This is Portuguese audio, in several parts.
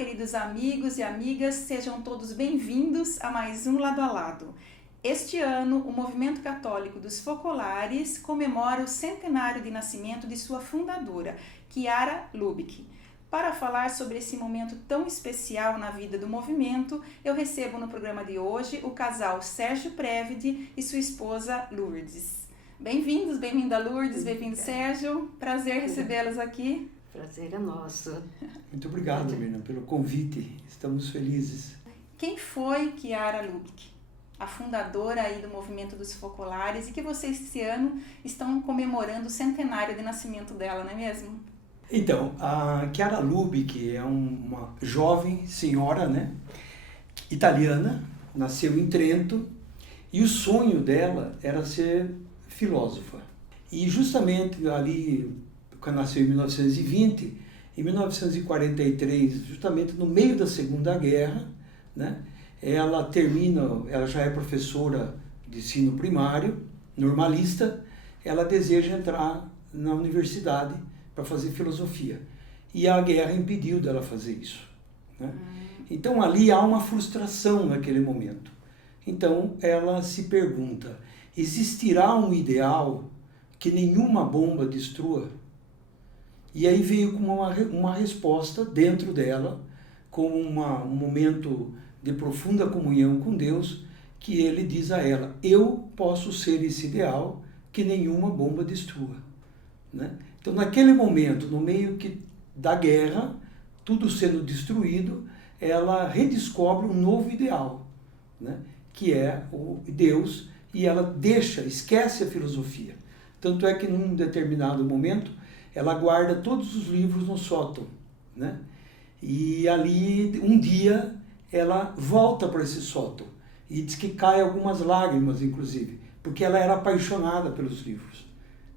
queridos amigos e amigas, sejam todos bem-vindos a mais um Lado a Lado. Este ano, o Movimento Católico dos Focolares comemora o centenário de nascimento de sua fundadora, Chiara Lubich. Para falar sobre esse momento tão especial na vida do movimento, eu recebo no programa de hoje o casal Sérgio Previdi e sua esposa Lourdes. Bem-vindos, bem-vinda Lourdes, bem-vindo Sérgio, prazer recebê-los aqui. Prazer é nosso. Muito obrigado, Mirna, pelo convite. Estamos felizes. Quem foi Chiara Lubich, a fundadora aí do Movimento dos Focolares, e que vocês esse ano estão comemorando o centenário de nascimento dela, não é mesmo? Então, a Chiara Lubich é uma jovem senhora, né, italiana, nasceu em Trento, e o sonho dela era ser filósofa. E justamente ali, quando nasceu em 1920, em 1943, justamente no meio da Segunda Guerra, né, ela já é professora de ensino primário, normalista, ela deseja entrar na universidade para fazer filosofia. E a guerra impediu dela fazer isso, né? Então ali há uma frustração naquele momento. Então ela se pergunta, existirá um ideal que nenhuma bomba destrua? E aí veio com uma resposta dentro dela, com um momento de profunda comunhão com Deus, que ele diz a ela, eu posso ser esse ideal que nenhuma bomba destrua, né? Então naquele momento, no meio da guerra, tudo sendo destruído, ela redescobre um novo ideal, né? Que é o Deus, e ela esquece a filosofia. Tanto é que num determinado momento, ela guarda todos os livros no sótão, né? E ali, um dia, ela volta para esse sótão. E diz que cai algumas lágrimas, inclusive, porque ela era apaixonada pelos livros.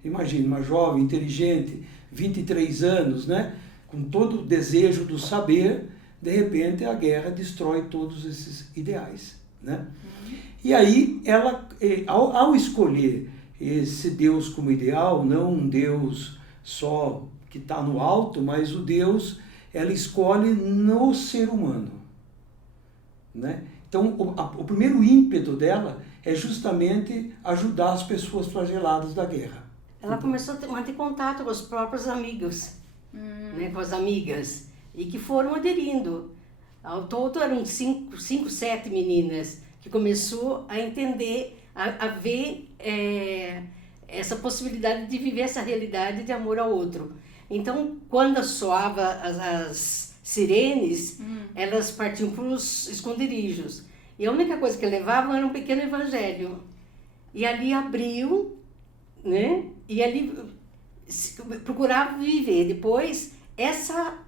Imagine, uma jovem, inteligente, 23 anos, né? Com todo o desejo do saber, de repente a guerra destrói todos esses ideais, né? E aí, ela, ao escolher esse Deus como ideal, não um Deus só que está no alto, mas o Deus, ela escolhe no ser humano, né? Então, o primeiro ímpeto dela é justamente ajudar as pessoas flageladas da guerra. Ela começou a manter contato com os próprios amigos, né, com as amigas, e que foram aderindo. Ao todo eram 5, 7 meninas que começou a entender, a ver essa possibilidade de viver essa realidade de amor ao outro. Então, quando soava as sirenes, elas partiam para os esconderijos. E a única coisa que levavam era um pequeno evangelho. E ali abriu, né? E ali procuravam viver depois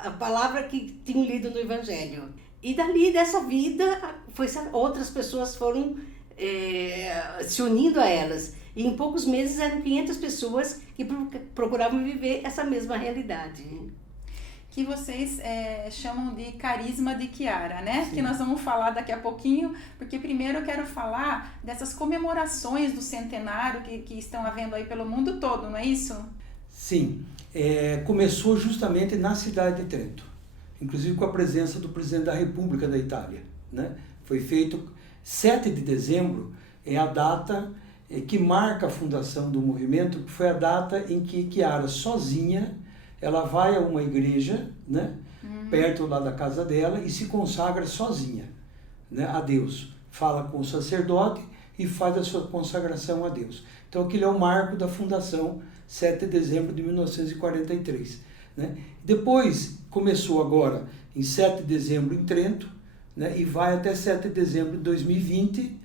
a palavra que tinham lido no evangelho. E dali, dessa vida, outras pessoas foram se unindo a elas. E em poucos meses eram 500 pessoas que procuravam viver essa mesma realidade. Que vocês chamam de carisma de Chiara, né? Sim. Que nós vamos falar daqui a pouquinho, porque primeiro eu quero falar dessas comemorações do centenário que estão havendo aí pelo mundo todo, não é isso? Sim, começou justamente na cidade de Trento, inclusive com a presença do presidente da República da Itália, né? Foi feito 7 de dezembro, é a data que marca a fundação do movimento, que foi a data em que Chiara, sozinha, ela vai a uma igreja, né, perto lá da casa dela, e se consagra sozinha, né, a Deus. Fala com o sacerdote e faz a sua consagração a Deus. Então aquele é o marco da fundação, 7 de dezembro de 1943. Né? Depois começou agora em 7 de dezembro em Trento, né, e vai até 7 de dezembro de 2020,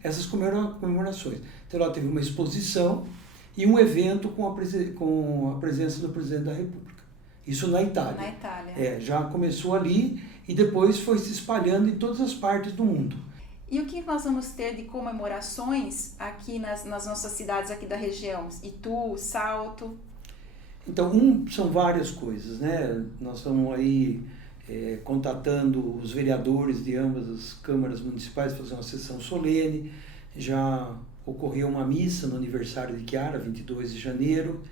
essas comemorações. Então ela teve uma exposição e um evento com a presença do presidente da República. Isso na Itália. Na Itália. Já começou ali e depois foi se espalhando em todas as partes do mundo. E o que nós vamos ter de comemorações aqui nas nossas cidades aqui da região? Itu, Salto? Então, são várias coisas, né? Nós estamos aí contatando os vereadores de ambas as câmaras municipais, fazer uma sessão solene. Já ocorreu uma missa no aniversário de Chiara, 22 de janeiro.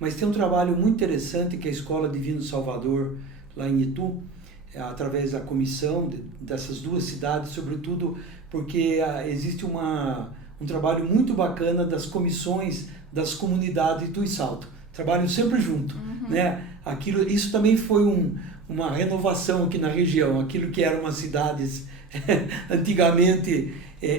Mas tem um trabalho muito interessante que a Escola Divino Salvador, lá em Itu, através da comissão dessas duas cidades, sobretudo porque existe um trabalho muito bacana das comissões das comunidades Itu e Salto. Trabalham sempre junto, né? Isso também foi uma renovação aqui na região. Aquilo que eram umas cidades antigamente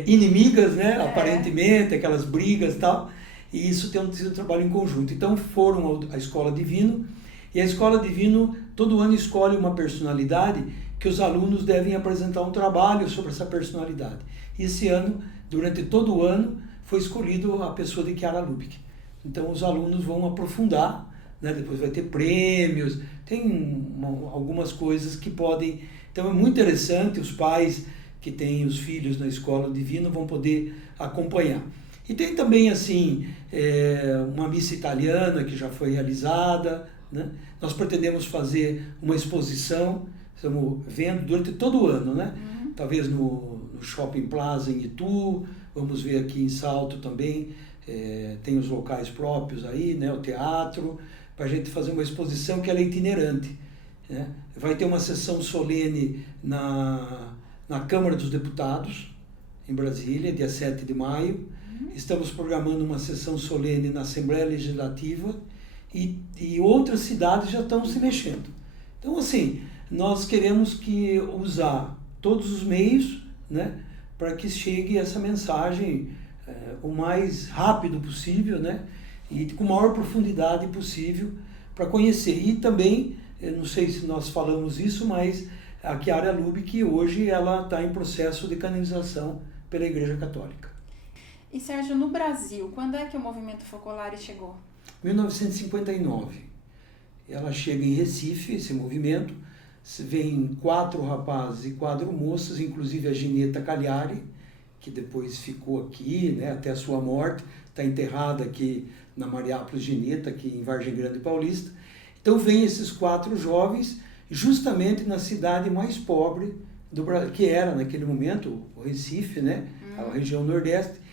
inimigas, né? Aparentemente, aquelas brigas e tal. E isso tem sido um trabalho em conjunto. Então foram à Escola Divino, e a Escola Divino todo ano escolhe uma personalidade que os alunos devem apresentar um trabalho sobre essa personalidade. E esse ano, durante todo o ano, foi escolhido a pessoa de Chiara Lubich. Então os alunos vão aprofundar, né? Depois vai ter prêmios, tem algumas coisas que podem... Então é muito interessante, os pais que têm os filhos na Escola Divina vão poder acompanhar. E tem também, assim, uma missa italiana que já foi realizada, né? Nós pretendemos fazer uma exposição, estamos vendo durante todo o ano, né? Talvez no Shopping Plaza em Itu, vamos ver aqui em Salto também, tem os locais próprios aí, né? O teatro, para a gente fazer uma exposição que ela é itinerante, né? Vai ter uma sessão solene na Câmara dos Deputados, em Brasília, dia 7 de maio. Estamos programando uma sessão solene na Assembleia Legislativa e outras cidades já estão se mexendo. Então, assim, nós queremos usar todos os meios, né, para que chegue essa mensagem o mais rápido possível, né, e com a maior profundidade possível para conhecer. E também, eu não sei se nós falamos isso, mas a Chiara Lubich hoje ela está em processo de canonização pela Igreja Católica. E Sérgio, no Brasil, quando é que o movimento Focolare chegou? 1959. Ela chega em Recife, esse movimento, vem 4 rapazes e 4 moças, inclusive a Gineta Cagliari, que depois ficou aqui, né, até a sua morte, está enterrada aqui na Mariápolis Gineta, aqui em Vargem Grande Paulista. Então vem esses 4 jovens, justamente na cidade mais pobre do Brasil, que era naquele momento o Recife, né, a região Nordeste.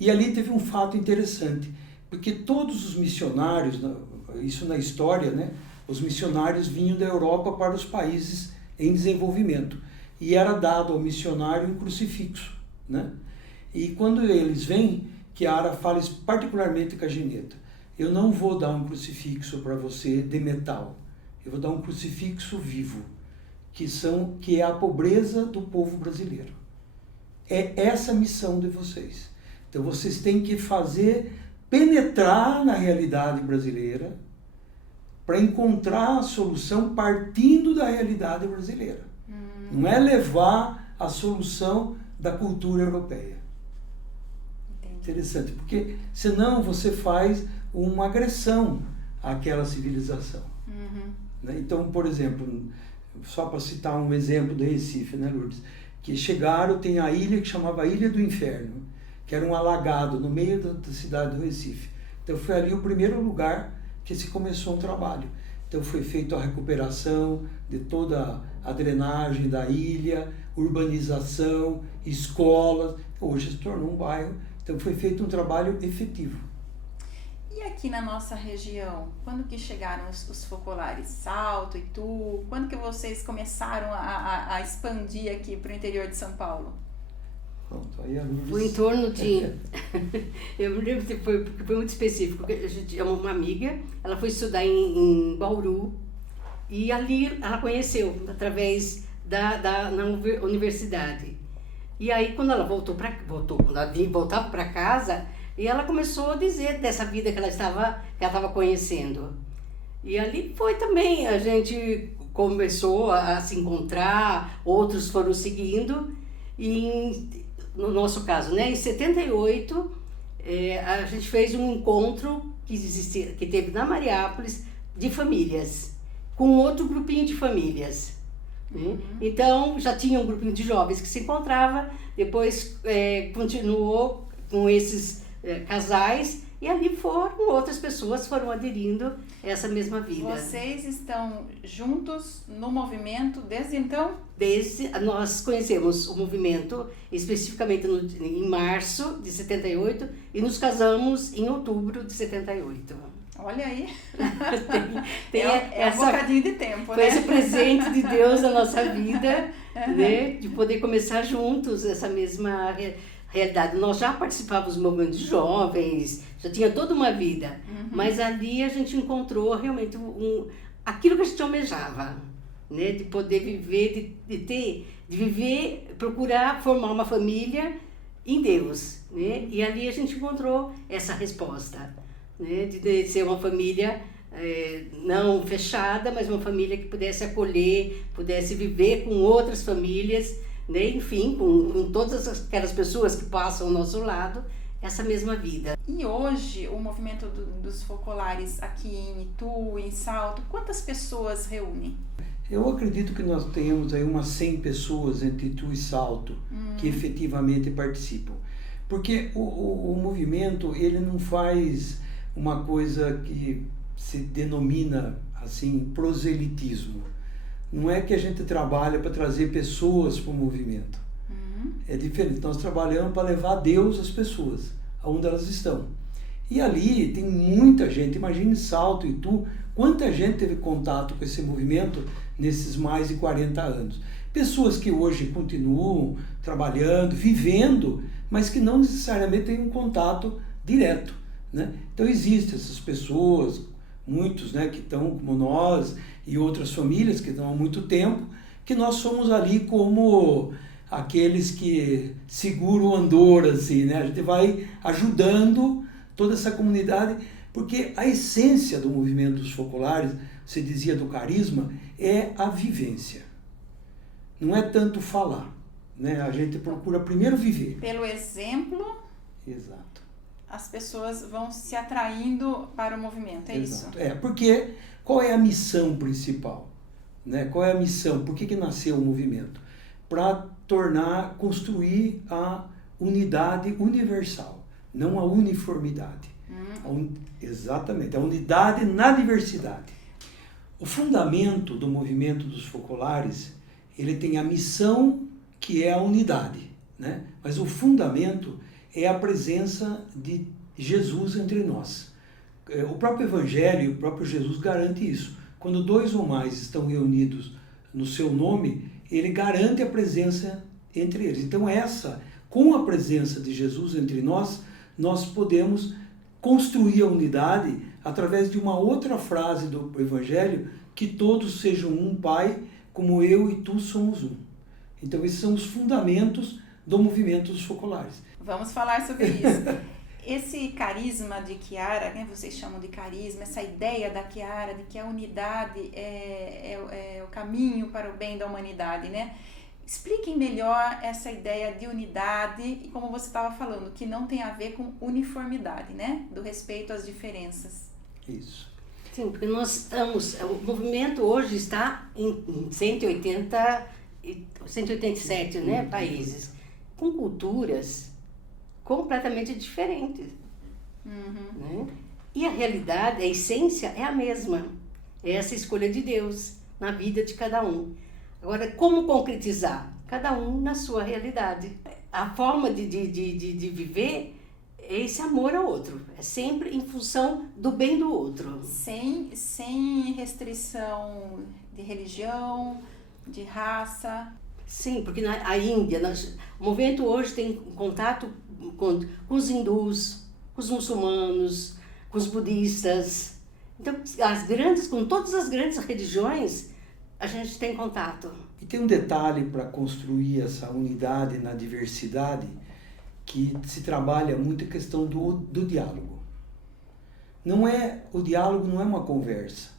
E ali teve um fato interessante, porque todos os missionários, isso na história, né, os missionários vinham da Europa para os países em desenvolvimento. E era dado ao missionário um crucifixo, né? E quando eles vêm, Chiara fala particularmente com a Gineta: eu não vou dar um crucifixo para você de metal, eu vou dar um crucifixo vivo, que é a pobreza do povo brasileiro. É essa a missão de vocês. Então vocês têm que penetrar na realidade brasileira para encontrar a solução partindo da realidade brasileira. Não é levar a solução da cultura europeia. Entendi. Interessante, porque senão você faz uma agressão àquela civilização. Né? Então, por exemplo, só para citar um exemplo de Recife, né, Lourdes? Que chegaram, tem a ilha que chamava Ilha do Inferno, que era um alagado no meio da cidade do Recife. Então foi ali o primeiro lugar que se começou um trabalho. Então foi feita a recuperação de toda a drenagem da ilha, urbanização, escolas. Hoje se tornou um bairro. Então foi feito um trabalho efetivo. E aqui na nossa região, quando que chegaram os focolares? Salto, Itu? Quando que vocês começaram a expandir aqui para o interior de São Paulo? Pronto, aí a Lourdes... Foi em torno de... Eu me lembro que foi muito específico. A gente é uma amiga, ela foi estudar em Bauru, e ali ela conheceu, através na universidade. E aí, quando ela voltava para casa, e ela começou a dizer dessa vida que ela estava conhecendo. E ali foi também, a gente começou a se encontrar, outros foram seguindo, e no nosso caso, né, em 78, a gente fez um encontro que teve na Mariápolis de famílias, com outro grupinho de famílias. Então, já tinha um grupinho de jovens que se encontrava, depois continuou com esses casais, e ali outras pessoas foram aderindo a essa mesma vida. Vocês estão juntos no movimento desde então? Nós conhecemos o movimento especificamente em março de 78 e nos casamos em outubro de 78. Olha aí, Tem um bocadinho de tempo, foi né? esse presente de Deus na nossa vida, né? De poder começar juntos essa mesma realidade. Nós já participávamos do movimento de jovens, já tinha toda uma vida, mas ali a gente encontrou realmente aquilo que a gente almejava, né? De poder viver, de viver, procurar formar uma família em Deus, né? E ali a gente encontrou essa resposta, né? De ser uma família não fechada, mas uma família que pudesse acolher, pudesse viver com outras famílias, né? Enfim, com todas aquelas pessoas que passam ao nosso lado, essa mesma vida. E hoje, o movimento dos focolares aqui em Itu, em Salto, quantas pessoas reúne? Eu acredito que nós tenhamos aí umas 100 pessoas entre Itu e Salto que efetivamente participam. Porque o movimento, ele não faz uma coisa que se denomina assim proselitismo. Não é que a gente trabalha para trazer pessoas para o movimento. É diferente. Nós trabalhamos para levar Deus às pessoas, aonde elas estão. E ali tem muita gente. Imagine Salto e Itu, quanta gente teve contato com esse movimento nesses mais de 40 anos. Pessoas que hoje continuam trabalhando, vivendo, mas que não necessariamente têm um contato direto, né? Então existem essas pessoas, muitos, né, que estão como nós e outras famílias que estão há muito tempo, que nós somos ali como aqueles que seguram o andor, assim, né? A gente vai ajudando toda essa comunidade, porque a essência do movimento dos focolares, você dizia do carisma, é a vivência. Não é tanto falar, né? A gente procura primeiro viver. Pelo exemplo, Exato. as pessoas vão se atraindo para o movimento, é Exato. isso? Porque qual é a missão principal? Né? Qual é a missão? Por que nasceu o movimento? Para construir a unidade universal, não a uniformidade. Exatamente, a unidade na diversidade. O fundamento do movimento dos focolares, ele tem a missão que é a unidade, né? Mas o fundamento é a presença de Jesus entre nós. O próprio Evangelho, o próprio Jesus garante isso. Quando 2 ou mais estão reunidos no seu nome, ele garante a presença entre eles. Então com a presença de Jesus entre nós, nós podemos construir a unidade através de uma outra frase do Evangelho, que todos sejam um, Pai, como eu e tu somos um. Então esses são os fundamentos do movimento dos focolares. Vamos falar sobre isso. Esse carisma de Chiara, né, vocês chamam de carisma, essa ideia da Chiara de que a unidade é o caminho para o bem da humanidade, né? Expliquem melhor essa ideia de unidade e como você estava falando, que não tem a ver com uniformidade, né? Do respeito às diferenças. Isso. Sim, porque o movimento hoje está em 187, né, países, com culturas completamente diferentes. Né? E a realidade, a essência é a mesma. É essa escolha de Deus na vida de cada um. Agora, como concretizar? Cada um na sua realidade. A forma de viver é esse amor ao outro. É sempre em função do bem do outro. Sem restrição de religião, de raça. Sim, porque na Índia, o movimento hoje tem contato com os hindus, com os muçulmanos, com os budistas. Então, com todas as grandes religiões, a gente tem contato. E tem um detalhe para construir essa unidade na diversidade, que se trabalha muito a questão do diálogo. O diálogo não é uma conversa.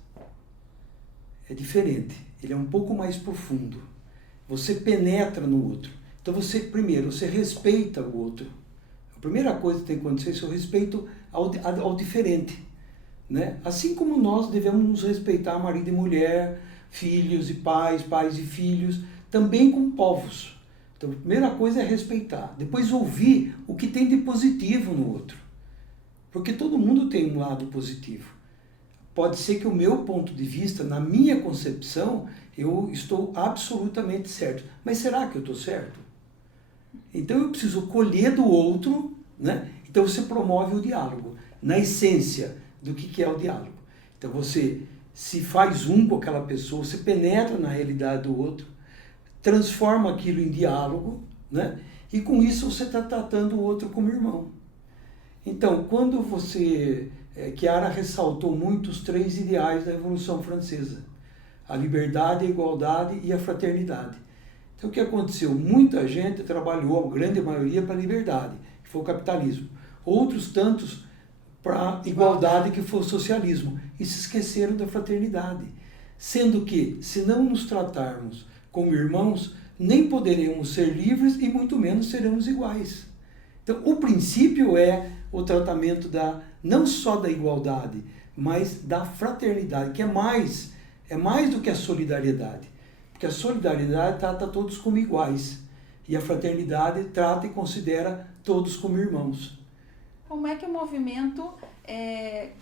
É diferente. Ele é um pouco mais profundo. Você penetra no outro. Então primeiro, você respeita o outro. A primeira coisa que tem que acontecer é o respeito ao diferente. Né? Assim como nós devemos nos respeitar marido e mulher, filhos e pais e filhos, também com povos. Então a primeira coisa é respeitar. Depois ouvir o que tem de positivo no outro. Porque todo mundo tem um lado positivo. Pode ser que o meu ponto de vista, na minha concepção, eu estou absolutamente certo. Mas será que eu estou certo? Então eu preciso colher do outro, né? Então você promove o diálogo. Na essência, do que é o diálogo. Então você se faz um com aquela pessoa, você penetra na realidade do outro, transforma aquilo em diálogo, né? E com isso você está tratando o outro como irmão. Então, quando Chiara ressaltou muito os 3 ideais da Revolução Francesa: a liberdade, a igualdade e a fraternidade. Então, o que aconteceu? Muita gente trabalhou, a grande maioria, para a liberdade, que foi o capitalismo. Outros tantos para a igualdade, que foi o socialismo. E se esqueceram da fraternidade. Sendo que, se não nos tratarmos como irmãos, nem poderemos ser livres e muito menos seremos iguais. Então, o princípio é o tratamento não só da igualdade, mas da fraternidade, que é mais do que a solidariedade. Porque a solidariedade trata todos como iguais. E a fraternidade trata e considera todos como irmãos. Como é que o movimento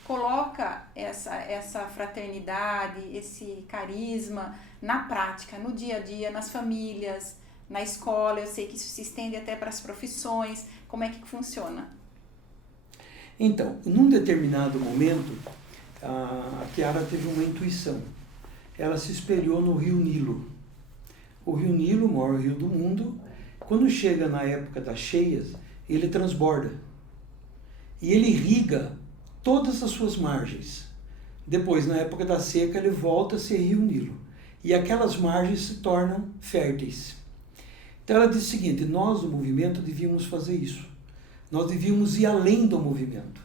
coloca essa fraternidade, esse carisma na prática, no dia a dia, nas famílias, na escola? Eu sei que isso se estende até para as profissões. Como é que funciona? Então, num determinado momento, a Chiara teve uma intuição. Ela se espelhou no Rio Nilo. O Rio Nilo, o maior rio do mundo, quando chega na época das cheias, ele transborda. E ele irriga todas as suas margens. Depois, na época da seca, ele volta a ser Rio Nilo. E aquelas margens se tornam férteis. Então ela diz o seguinte: nós do movimento devíamos fazer isso. Nós devíamos ir além do movimento.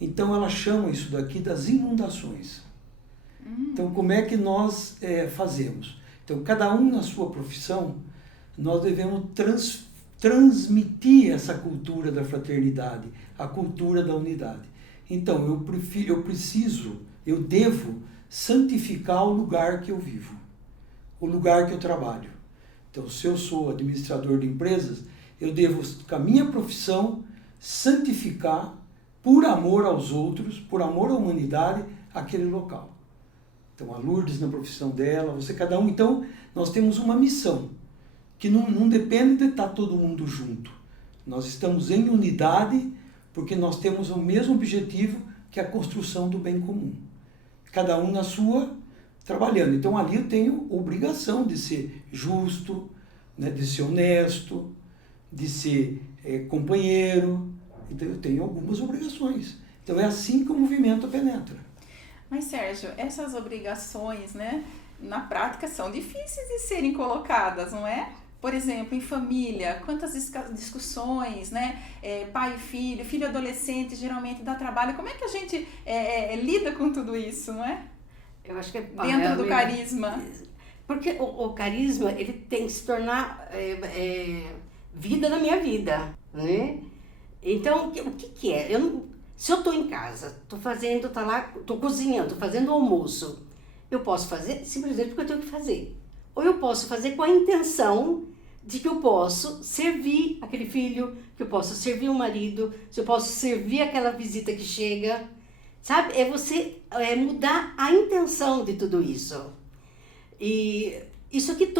Então ela chama isso daqui das inundações. Então como é que nós fazemos? Então cada um na sua profissão, nós devemos transmitir essa cultura da fraternidade, a cultura da unidade. Então eu devo santificar o lugar que eu vivo, o lugar que eu trabalho. Então, se eu sou administrador de empresas, eu devo, com a minha profissão, santificar, por amor aos outros, por amor à humanidade, aquele local. Então, a Lourdes na profissão dela, cada um. Então, nós temos uma missão, que não depende de estar todo mundo junto. Nós estamos em unidade, porque nós temos o mesmo objetivo, que é a construção do bem comum. Cada um na sua, trabalhando. Então, ali eu tenho obrigação de ser justo, né, de ser honesto, de ser companheiro. Então, eu tenho algumas obrigações. Então, é assim que o movimento penetra. Mas, Sérgio, essas obrigações, né, na prática são difíceis de serem colocadas, não é? Por exemplo, em família, quantas discussões, né? Pai e filho adolescente, geralmente dá trabalho. Como é que a gente lida com tudo isso, não é? Eu acho que é dentro do carisma. Porque o carisma, ele tem que se tornar vida na minha vida, né? Então, o que é? Se eu estou em casa, estou cozinhando, estou fazendo almoço, eu posso fazer simplesmente porque eu tenho que fazer. Ou eu posso fazer com a intenção de que eu posso servir aquele filho, que eu posso servir o marido, se eu posso servir aquela visita que chega. Sabe? É você mudar a intenção de tudo isso. E isso que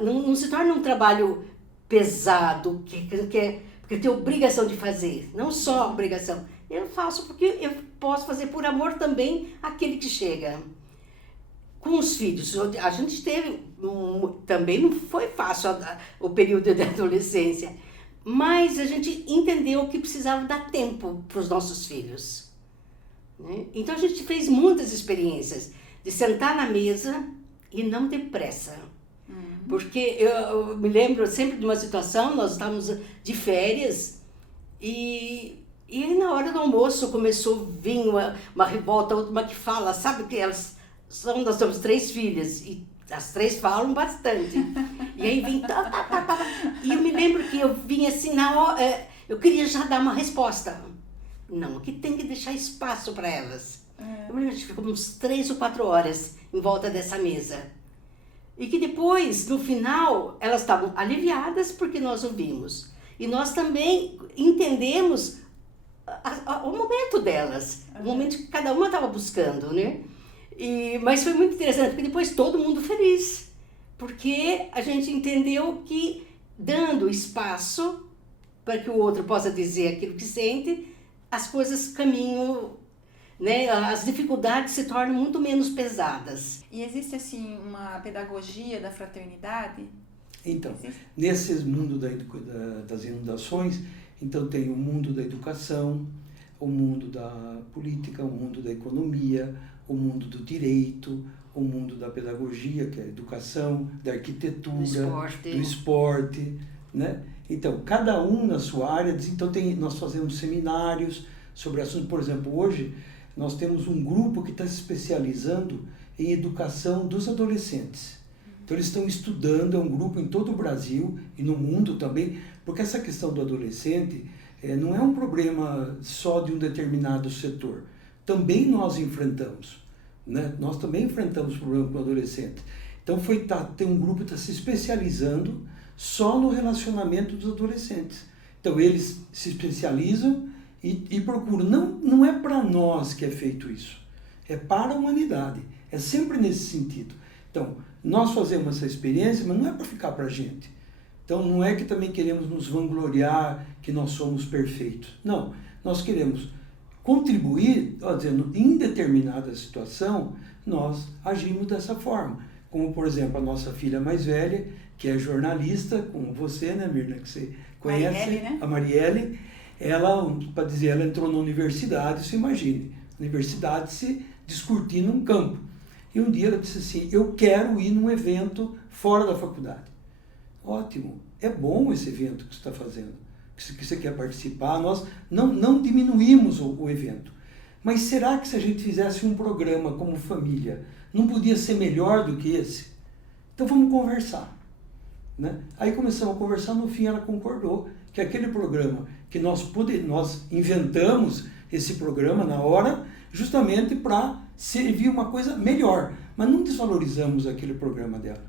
não se torna um trabalho pesado, porque eu tenho obrigação de fazer. Não só obrigação. Eu faço porque eu posso fazer por amor também àquele que chega. Com os filhos, a gente teve, também não foi fácil o período da adolescência, mas a gente entendeu que precisava dar tempo para os nossos filhos. Né? Então a gente fez muitas experiências de sentar na mesa e não ter pressa. Porque eu me lembro sempre de uma situação, nós estávamos de férias e na hora do almoço começou a vir uma revolta, uma que fala, sabe que nós temos 3 filhas e as 3 falam bastante. E aí vem e eu me lembro que eu vinha assim na hora, eu queria já dar uma resposta. Não, aqui tem que deixar espaço para elas. Eu me lembro que ficamos uns 3 ou 4 horas em volta dessa mesa. E que depois, no final, elas estavam aliviadas porque nós ouvimos. E nós também entendemos o momento delas, o momento que cada uma estava buscando, né? Mas foi muito interessante, porque depois todo mundo feliz, porque a gente entendeu que dando espaço para que o outro possa dizer aquilo que sente, as coisas caminham né, as dificuldades se tornam muito menos pesadas. E existe, assim, uma pedagogia da fraternidade? Então, Existe? nesse mundo das inundações, então tem o mundo da educação, o mundo da política, o mundo da economia, o mundo do direito, o mundo da pedagogia, que é a educação, da arquitetura, do esporte, né? Então, cada um na sua área, então nós fazemos seminários sobre assuntos. Por exemplo, hoje nós temos um grupo que está se especializando em educação dos adolescentes. Então, eles estão estudando, é um grupo em todo o Brasil e no mundo também, porque essa questão do adolescente não é um problema só de um determinado setor. Também nós enfrentamos, né? Nós também enfrentamos problemas com o adolescente. Então, tem um grupo que está se especializando só no relacionamento dos adolescentes. Então, eles se especializam e procuram. Não é para nós que é feito isso, é para a humanidade. É sempre nesse sentido. Então, nós fazemos essa experiência, mas não é para ficar para a gente. Então, não é que também queremos nos vangloriar que nós somos perfeitos. Não, nós queremos contribuir, dizendo, em determinada situação, nós agimos dessa forma. Como, por exemplo, a nossa filha mais velha, que é jornalista, como você, né, Mirna, que você conhece, Marielle, né? A Marielle, para dizer, ela entrou na universidade, você imagine, universidade se discutir num campo. E um dia ela disse assim, eu quero ir num evento fora da faculdade. Ótimo, é bom esse evento que você está fazendo, que você quer participar. Nós não diminuímos o evento. Mas será que se a gente fizesse um programa como família, não podia ser melhor do que esse? Então vamos conversar. Né? Aí começamos a conversar, no fim ela concordou que aquele programa que nós inventamos esse programa na hora, justamente para servir uma coisa melhor, mas não desvalorizamos aquele programa dela.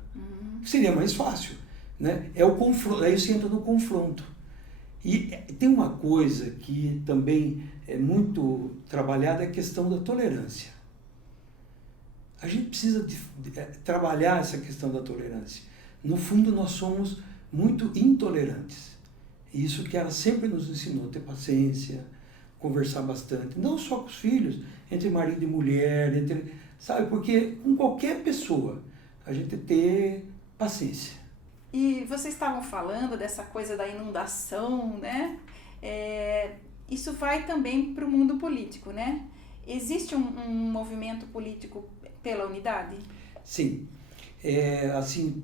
Seria mais fácil, né? É o confronto, aí você entra no confronto. E tem uma coisa que também é muito trabalhada, é a questão da tolerância. A gente precisa trabalhar essa questão da tolerância. No fundo, nós somos muito intolerantes. E isso que ela sempre nos ensinou, ter paciência, conversar bastante, não só com os filhos, entre marido e mulher, sabe? Porque com qualquer pessoa, a gente ter paciência. E vocês estavam falando dessa coisa da inundação, né? Isso vai também para o mundo político, né? Existe um movimento político pela unidade? Sim. Assim,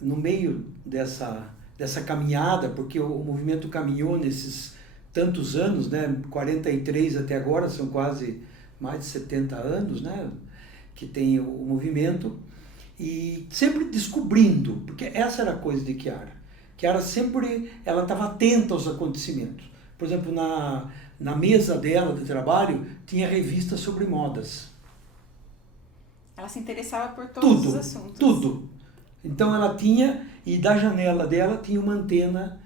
no meio dessa caminhada, porque o movimento caminhou nesses tantos anos, né? 43 até agora, são quase mais de 70 anos, né? Que tem o movimento. E sempre descobrindo, porque essa era a coisa de Chiara. Chiara sempre, ela estava atenta aos acontecimentos. Por exemplo, na mesa dela de trabalho, tinha revistas sobre modas. Ela se interessava por todos os assuntos. Tudo. Então ela tinha, e da janela dela tinha uma antena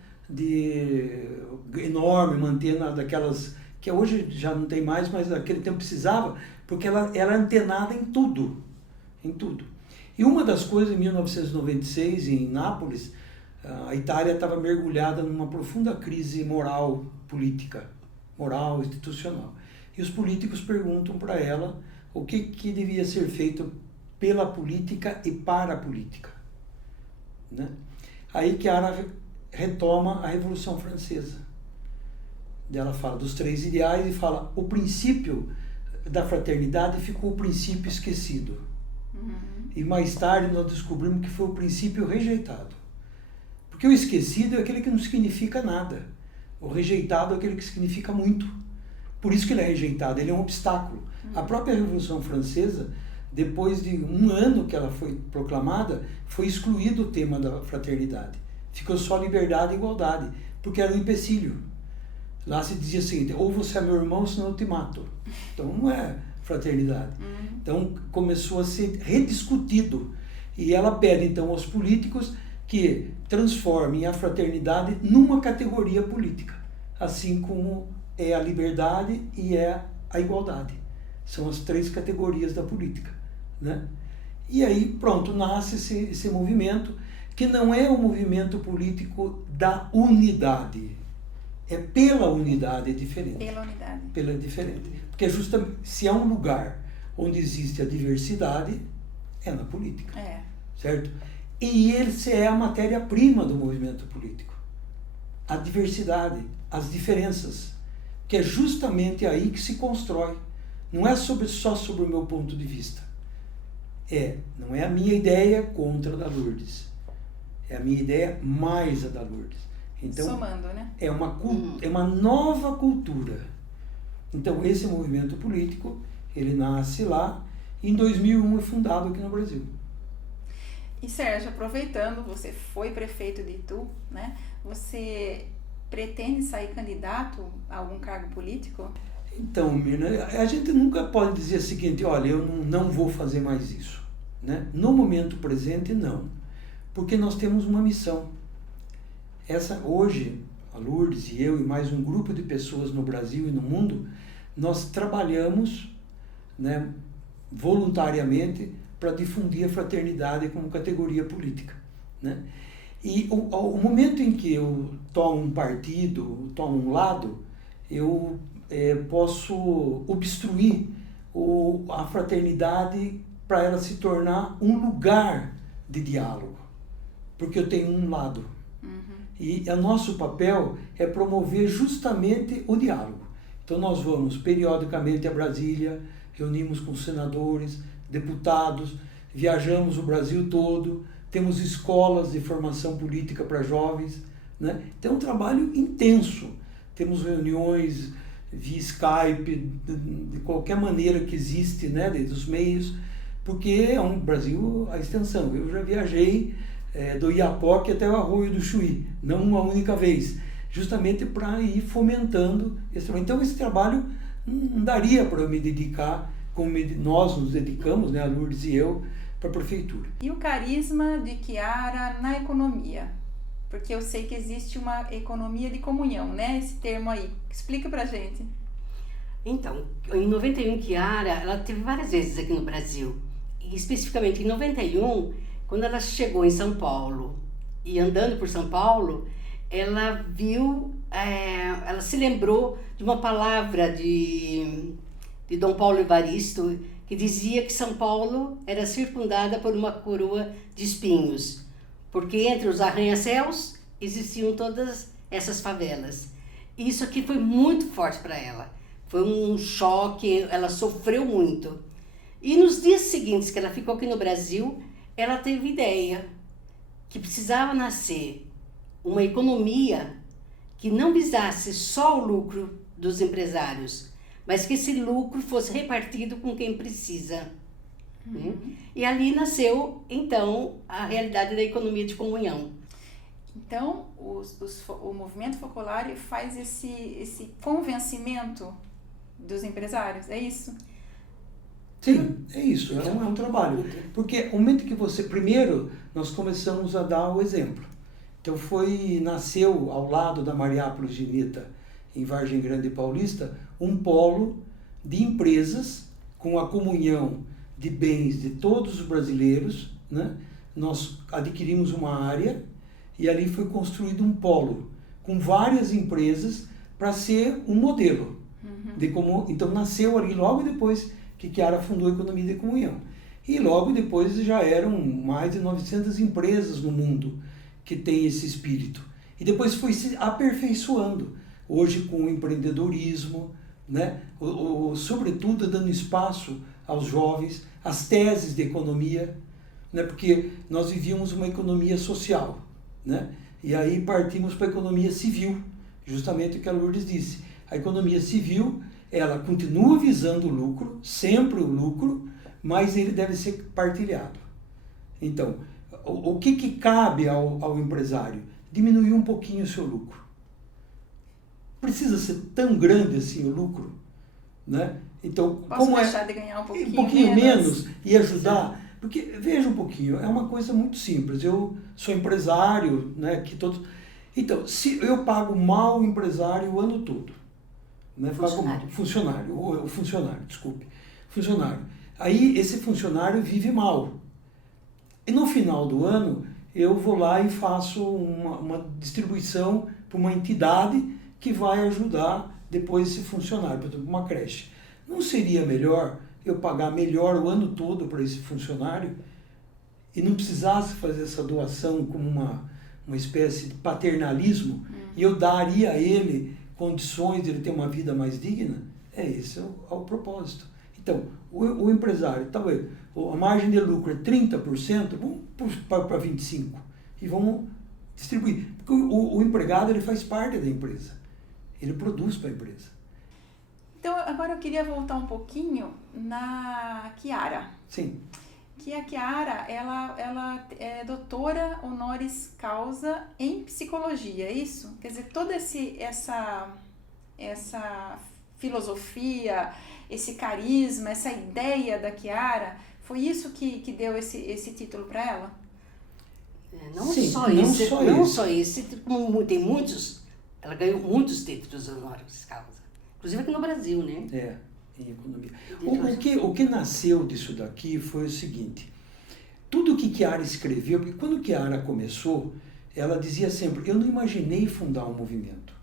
enorme, uma antena daquelas, que hoje já não tem mais, mas naquele tempo precisava, porque ela era antenada em tudo. Em tudo. E uma das coisas, em 1996, em Nápoles, a Itália estava mergulhada numa profunda crise moral, política, moral, institucional. E os políticos perguntam para ela o que devia ser feito pela política e para a política. Né? Aí Chiara retoma a Revolução Francesa. Ela fala dos 3 ideais e fala o princípio da fraternidade ficou o princípio esquecido. E mais tarde nós descobrimos que foi o princípio rejeitado. Porque o esquecido é aquele que não significa nada. O rejeitado é aquele que significa muito. Por isso que ele é rejeitado, ele é um obstáculo. A própria Revolução Francesa, depois de um ano que ela foi proclamada, foi excluído o tema da fraternidade. Ficou só liberdade e igualdade, porque era um empecilho. Lá se dizia assim, ou você é meu irmão, senão eu te mato. Então não é fraternidade. Então começou a ser rediscutido. E ela pede então aos políticos que transformem a fraternidade numa categoria política, assim como é a liberdade e é a igualdade. São as 3 categorias da política, né? E aí, pronto, nasce esse movimento, que não é um movimento político da unidade, É pela unidade diferente. Pela unidade. Pela diferente. Porque justamente, se há um lugar onde existe a diversidade, é na política. É. Certo? E esse é a matéria-prima do movimento político. A diversidade, as diferenças. Que é justamente aí que se constrói. Não é só sobre o meu ponto de vista. Não é a minha ideia contra a da Lourdes. É a minha ideia mais a da Lourdes. Então, somando, né? É uma nova cultura. Então, esse movimento político, ele nasce lá e em 2001 é fundado aqui no Brasil. E Sérgio, aproveitando, você foi prefeito de Itu, né? Você pretende sair candidato a algum cargo político? Então, Mirna, a gente nunca pode dizer o seguinte, olha, eu não vou fazer mais isso. Né? No momento presente, não. Porque nós temos uma missão. Hoje, a Lourdes e eu e mais um grupo de pessoas no Brasil e no mundo, nós trabalhamos, né, voluntariamente para difundir a fraternidade como categoria política. Né? E o momento em que eu tomo um partido, tomo um lado, eu posso obstruir a fraternidade para ela se tornar um lugar de diálogo, porque eu tenho um lado. E o nosso papel é promover justamente o diálogo. Então nós vamos periodicamente a Brasília, reunimos com senadores, deputados, viajamos o Brasil todo, temos escolas de formação política para jovens, né? Então é um trabalho intenso. Temos reuniões via Skype, de qualquer maneira que existe, né, dos meios, porque é um Brasil a extensão. Eu já viajei do Iapoque até o Arroio do Chuí, não uma única vez, justamente para ir fomentando esse trabalho. Então esse trabalho não daria para eu me dedicar como nós nos dedicamos, né, a Lourdes e eu, para a prefeitura. E o carisma de Chiara na economia? Porque eu sei que existe uma economia de comunhão, né? Esse termo aí. Explica pra gente. Então, em 91, Chiara, ela teve várias vezes aqui no Brasil. E especificamente em 91, quando ela chegou em São Paulo e andando por São Paulo, ela viu, ela se lembrou de uma palavra de Dom Paulo Evaristo, que dizia que São Paulo era circundada por uma coroa de espinhos, porque entre os arranha-céus existiam todas essas favelas. E isso aqui foi muito forte para ela. Foi um choque, ela sofreu muito. E nos dias seguintes que ela ficou aqui no Brasil, ela teve ideia que precisava nascer uma economia que não visasse só o lucro dos empresários, mas que esse lucro fosse repartido com quem precisa. E ali nasceu, então, a realidade da economia de comunhão. Então, o movimento focolare faz esse convencimento dos empresários, é isso? Sim, é isso, é um trabalho. Porque o momento que primeiro, nós começamos a dar o exemplo. Então nasceu ao lado da Mariápolis de Nita, em Vargem Grande Paulista, um polo de empresas com a comunhão de bens de todos os brasileiros, né? Nós adquirimos uma área e ali foi construído um polo com várias empresas para ser um modelo. De como, então nasceu ali logo depois que Chiara fundou a economia de comunhão. E logo depois já eram mais de 900 empresas no mundo que têm esse espírito. E depois foi se aperfeiçoando. Hoje com o empreendedorismo, né? Sobretudo dando espaço aos jovens, as teses de economia, né? Porque nós vivíamos uma economia social, né? E aí partimos para a economia civil, justamente o que a Lourdes disse. A economia civil, ela continua visando o lucro, sempre o lucro, mas ele deve ser partilhado. Então, o que cabe ao empresário? Diminuir um pouquinho o seu lucro. Precisa ser tão grande assim o lucro, né? Então, posso deixar de ganhar um pouquinho, menos e ajudar? Porque, veja um pouquinho, é uma coisa muito simples. Eu sou empresário, né? Então, se eu pago mal o empresário o ano todo, né? Funcionário. Aí esse funcionário vive mal. E no final do ano, eu vou lá e faço uma distribuição para uma entidade que vai ajudar depois esse funcionário, por exemplo, uma creche. Não seria melhor eu pagar melhor o ano todo para esse funcionário e não precisasse fazer essa doação como uma espécie de paternalismo e eu daria a ele condições de ele ter uma vida mais digna? Esse é o propósito. Então, o empresário, talvez, a margem de lucro é 30%, vamos para 25% e vamos distribuir. Porque o empregado ele faz parte da empresa, ele produz para a empresa. Então, agora eu queria voltar um pouquinho na Chiara. Sim. Que a Chiara, ela é doutora honoris causa em psicologia, é isso? Quer dizer, toda essa filosofia, esse carisma, essa ideia da Chiara, foi isso que deu esse título para ela? Não Sim, só esse, como tem muitos, ela ganhou muitos títulos honoris causa, inclusive aqui no Brasil, né? Em economia. O que nasceu disso daqui foi o seguinte, tudo que Chiara escreveu, porque quando Chiara começou, ela dizia sempre, eu não imaginei fundar um movimento.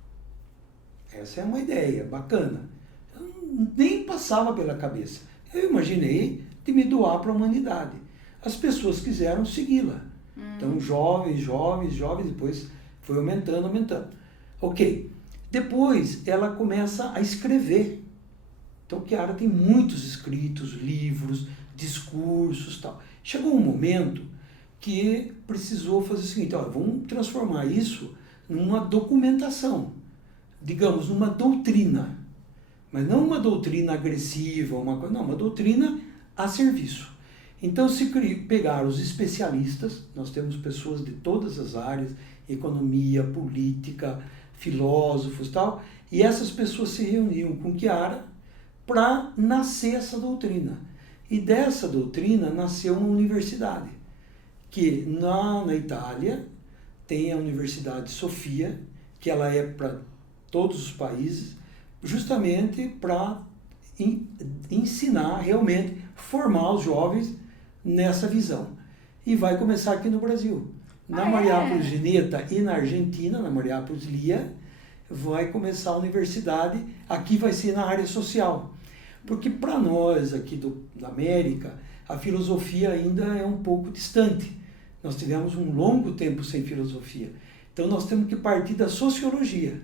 Essa é uma ideia bacana. Nem passava pela cabeça. Eu imaginei de me doar para a humanidade. As pessoas quiseram segui-la. Então, jovens, depois foi aumentando. Ok. Depois, ela começa a escrever. Então, Chiara tem muitos escritos, livros, discursos e tal. Chegou um momento que precisou fazer o seguinte, vamos transformar isso numa documentação, digamos, numa doutrina. Mas não uma doutrina agressiva, uma doutrina a serviço. Então, se pegar os especialistas, nós temos pessoas de todas as áreas, economia, política, filósofos e tal, e essas pessoas se reuniam com Chiara para nascer essa doutrina. E dessa doutrina nasceu uma universidade, que na Itália tem a Universidade Sofia, que ela é para todos os países, justamente para ensinar, realmente, formar os jovens nessa visão. E vai começar aqui no Brasil. Na Mariápolis Gineta e na Argentina, na Mariápolis Lia, vai começar a universidade, aqui vai ser na área social. Porque para nós aqui da América, a filosofia ainda é um pouco distante. Nós tivemos um longo tempo sem filosofia. Então nós temos que partir da sociologia,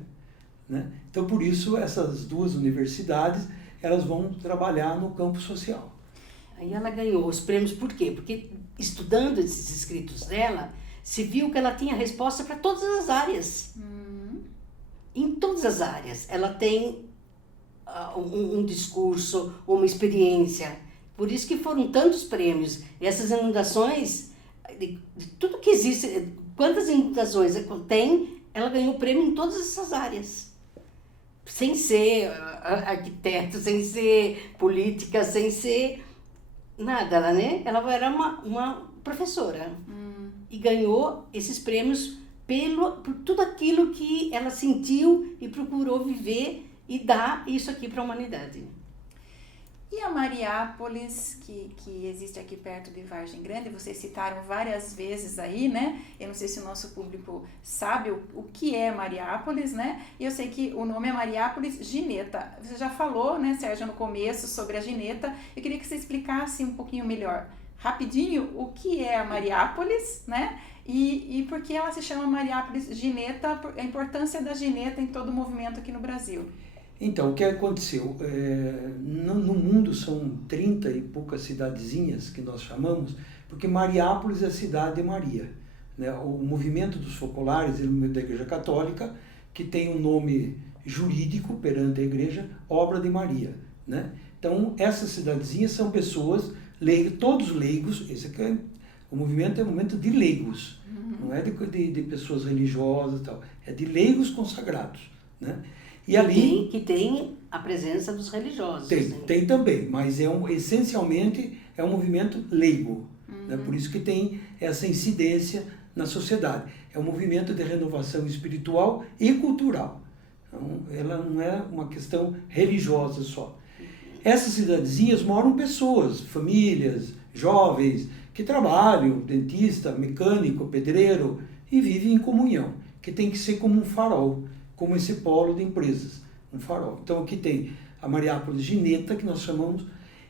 né? Então por isso essas duas universidades, elas vão trabalhar no campo social. Aí ela ganhou os prêmios por quê? Porque estudando esses escritos dela, se viu que ela tinha resposta para todas as áreas. Em todas as áreas. Ela tem um discurso, uma experiência. Por isso que foram tantos prêmios. E essas inundações, de tudo que existe, quantas inundações tem, ela ganhou prêmio em todas essas áreas. Sem ser arquiteto, sem ser política, sem ser nada, ela era uma professora. E ganhou esses prêmios por tudo aquilo que ela sentiu e procurou viver e dar isso aqui para a humanidade. E a Mariápolis, que existe aqui perto de Vargem Grande, vocês citaram várias vezes aí, né? Eu não sei se o nosso público sabe o que é Mariápolis, né? E eu sei que o nome é Mariápolis Gineta. Você já falou, né, Sérgio, no começo sobre a Gineta. Eu queria que você explicasse um pouquinho melhor, rapidinho, o que é a Mariápolis, né? E por que ela se chama Mariápolis Gineta, a importância da Gineta em todo o movimento aqui no Brasil. Então, o que aconteceu? No mundo são 30 e poucas cidadezinhas que nós chamamos, porque Mariápolis é a cidade de Maria, né? O movimento dos focolares, ele é da Igreja Católica, que tem um nome jurídico perante a Igreja, Obra de Maria, né? Então, essas cidadezinhas são pessoas leigos, todos leigos. Esse aqui o movimento é um movimento de leigos, não é de pessoas religiosas e tal, é de leigos consagrados, né? E ali que tem a presença dos religiosos. Tem também, mas essencialmente é um movimento leigo, né? Por isso que tem essa incidência na sociedade. É um movimento de renovação espiritual e cultural. Então, ela não é uma questão religiosa só. Essas cidadezinhas moram pessoas, famílias, jovens, que trabalham, dentista, mecânico, pedreiro, e vivem em comunhão, que tem que ser como um farol. como esse polo de empresas, um farol. Então aqui tem a Mariápolis Gineta, que nós chamamos,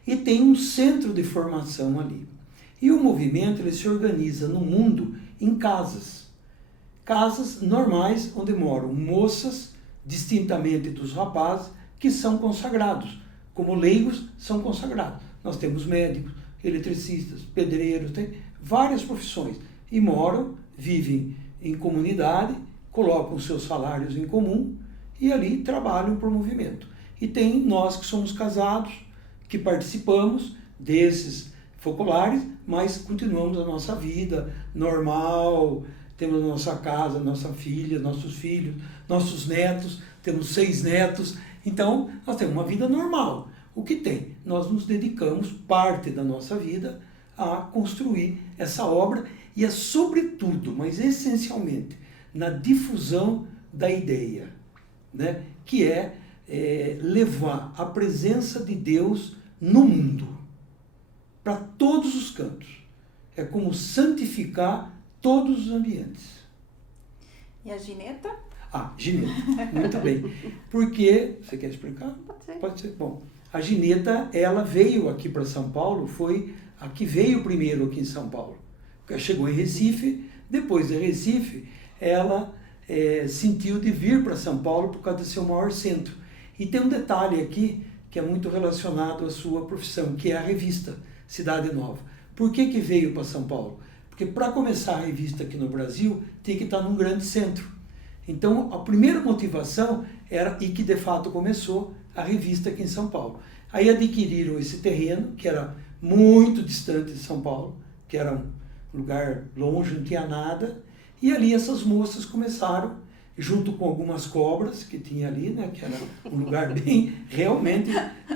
e tem um centro de formação ali. E o movimento ele se organiza no mundo em casas. Casas normais onde moram moças, distintamente dos rapazes, que são consagrados. Como leigos, são consagrados. Nós temos médicos, eletricistas, pedreiros, tem várias profissões. E moram, vivem em comunidade, colocam seus salários em comum e ali trabalham por movimento. E tem nós que somos casados, que participamos desses focolares, mas continuamos a nossa vida normal, temos a nossa casa, nossa filha, nossos filhos, nossos netos, temos 6 netos, então nós temos uma vida normal. O que tem? Nós nos dedicamos parte da nossa vida a construir essa obra e é sobretudo, mas essencialmente, na difusão da ideia, né? Que é levar a presença de Deus no mundo, para todos os cantos. É como santificar todos os ambientes. E a Gineta? Ah, Gineta, muito bem. Porque, você quer explicar? Pode ser. Pode ser. Bom, a Gineta, ela veio aqui para São Paulo, foi a que veio primeiro aqui em São Paulo. Ela chegou em Recife, depois de Recife, ela sentiu de vir para São Paulo por causa do seu maior centro. E tem um detalhe aqui que é muito relacionado à sua profissão, que é a revista Cidade Nova. Por que que veio para São Paulo? Porque para começar a revista aqui no Brasil, tem que estar num grande centro. Então, a primeira motivação era, e que de fato começou, a revista aqui em São Paulo. Aí adquiriram esse terreno, que era muito distante de São Paulo, que era um lugar longe, não tinha nada, e ali essas moças começaram, junto com algumas cobras que tinha ali, né, que era um lugar realmente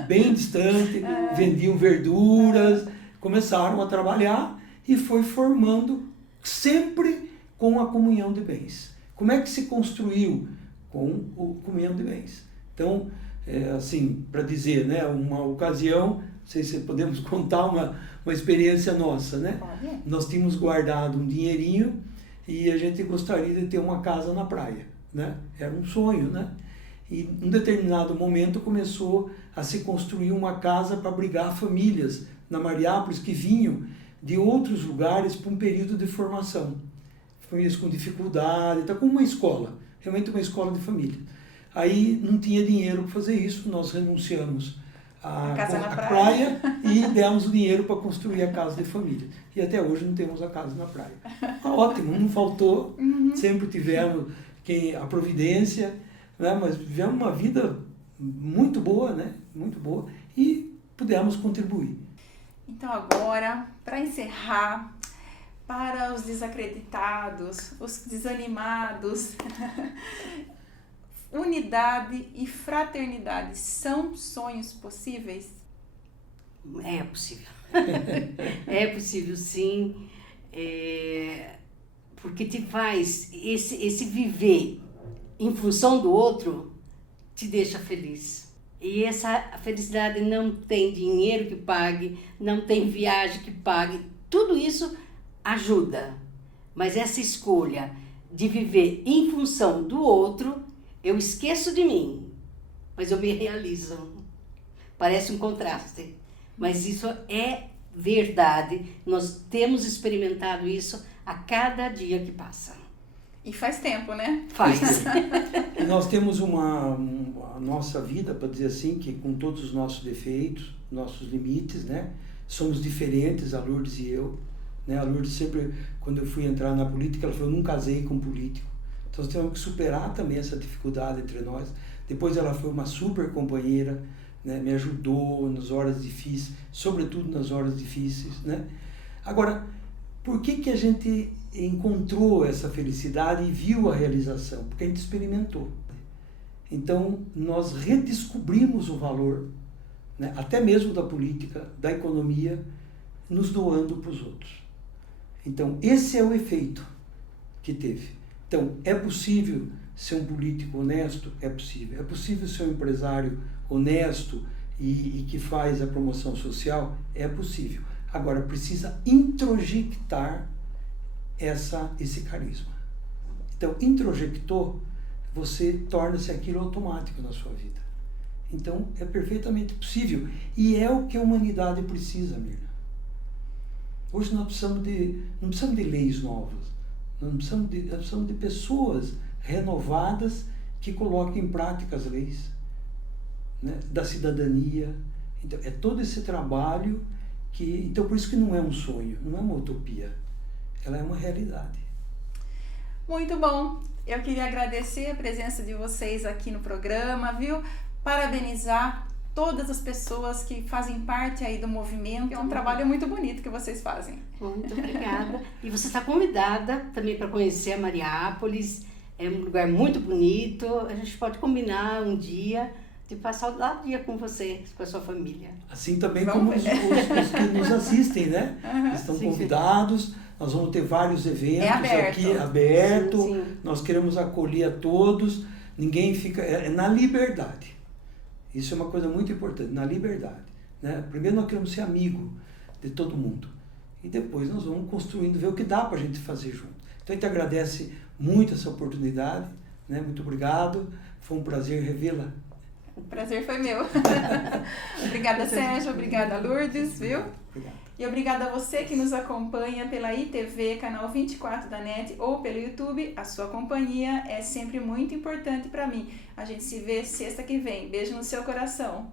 bem distante, vendiam verduras, começaram a trabalhar e foi formando sempre com a comunhão de bens. Como é que se construiu? Com a comunhão de bens. Então, assim, para dizer, né, uma ocasião, não sei se podemos contar uma experiência nossa, né? Pode. Nós tínhamos guardado um dinheirinho e a gente gostaria de ter uma casa na praia, né? Era um sonho, né? E em um determinado momento começou a se construir uma casa para abrigar famílias na Mariápolis que vinham de outros lugares para um período de formação. Famílias com dificuldade, tá como uma escola, realmente uma escola de família. Aí não tinha dinheiro para fazer isso, nós renunciamos à praia e demos o dinheiro para construir a casa de família. E até hoje não temos a casa na praia. Ótimo, não faltou, sempre tivemos a providência, né? Mas vivemos uma vida muito boa, né? Muito boa, e pudemos contribuir. Então agora, para encerrar, para os desacreditados, os desanimados, unidade e fraternidade são sonhos possíveis? É possível. É possível, sim. Porque te faz, esse viver em função do outro, te deixa feliz. E essa felicidade não tem dinheiro que pague, não tem viagem que pague, tudo isso ajuda. Mas essa escolha de viver em função do outro, eu esqueço de mim, mas eu me realizo. Parece um contraste, mas isso é verdade. Nós temos experimentado isso a cada dia que passa. E faz tempo, né? Faz. E nós temos a nossa vida, para dizer assim, que com todos os nossos defeitos, nossos limites, né? Somos diferentes, a Lourdes e eu. Né? A Lourdes sempre, quando eu fui entrar na política, ela falou, eu não casei com político. Então nós temos que superar também essa dificuldade entre nós. Depois ela foi uma super companheira, né? Me ajudou nas horas difíceis, sobretudo nas horas difíceis, né? Agora, por que a gente encontrou essa felicidade e viu a realização? Porque a gente experimentou. Então, nós redescobrimos o valor, né? Até mesmo da política, da economia, nos doando para os outros. Então, esse é o efeito que teve. Então, é possível ser um político honesto? É possível. É possível ser um empresário honesto e que faz a promoção social? É possível. Agora, precisa introjectar esse carisma. Então, introjectou, você torna-se aquilo automático na sua vida. Então, é perfeitamente possível. E é o que a humanidade precisa, Mirna. Hoje nós não precisamos de leis novas. Nós precisamos de pessoas renovadas que coloquem em prática as leis, né, da cidadania. Então, é todo esse trabalho que... Então, por isso que não é um sonho, não é uma utopia. Ela é uma realidade. Muito bom. Eu queria agradecer a presença de vocês aqui no programa, viu? Parabenizar todas as pessoas que fazem parte aí do movimento. É um trabalho muito bonito que vocês fazem. Muito obrigada. E você está convidada também para conhecer a Mariápolis. É um lugar muito bonito. A gente pode combinar um dia de passar o dia com você, com a sua família. Assim também como os que nos assistem, né? Estão convidados. Nós vamos ter vários eventos aqui aberto. Sim. Nós queremos acolher a todos. Ninguém fica... É na liberdade. Isso é uma coisa muito importante, na liberdade, né? Primeiro nós queremos ser amigo de todo mundo. E depois nós vamos construindo, ver o que dá para a gente fazer junto. Então a gente agradece muito essa oportunidade, né? Muito obrigado. Foi um prazer revê-la. O prazer foi meu. Obrigada, Sérgio. Obrigada, Lourdes, viu? Obrigado. E obrigada a você que nos acompanha pela ITV, canal 24 da NET ou pelo YouTube. A sua companhia é sempre muito importante para mim. A gente se vê sexta que vem. Beijo no seu coração.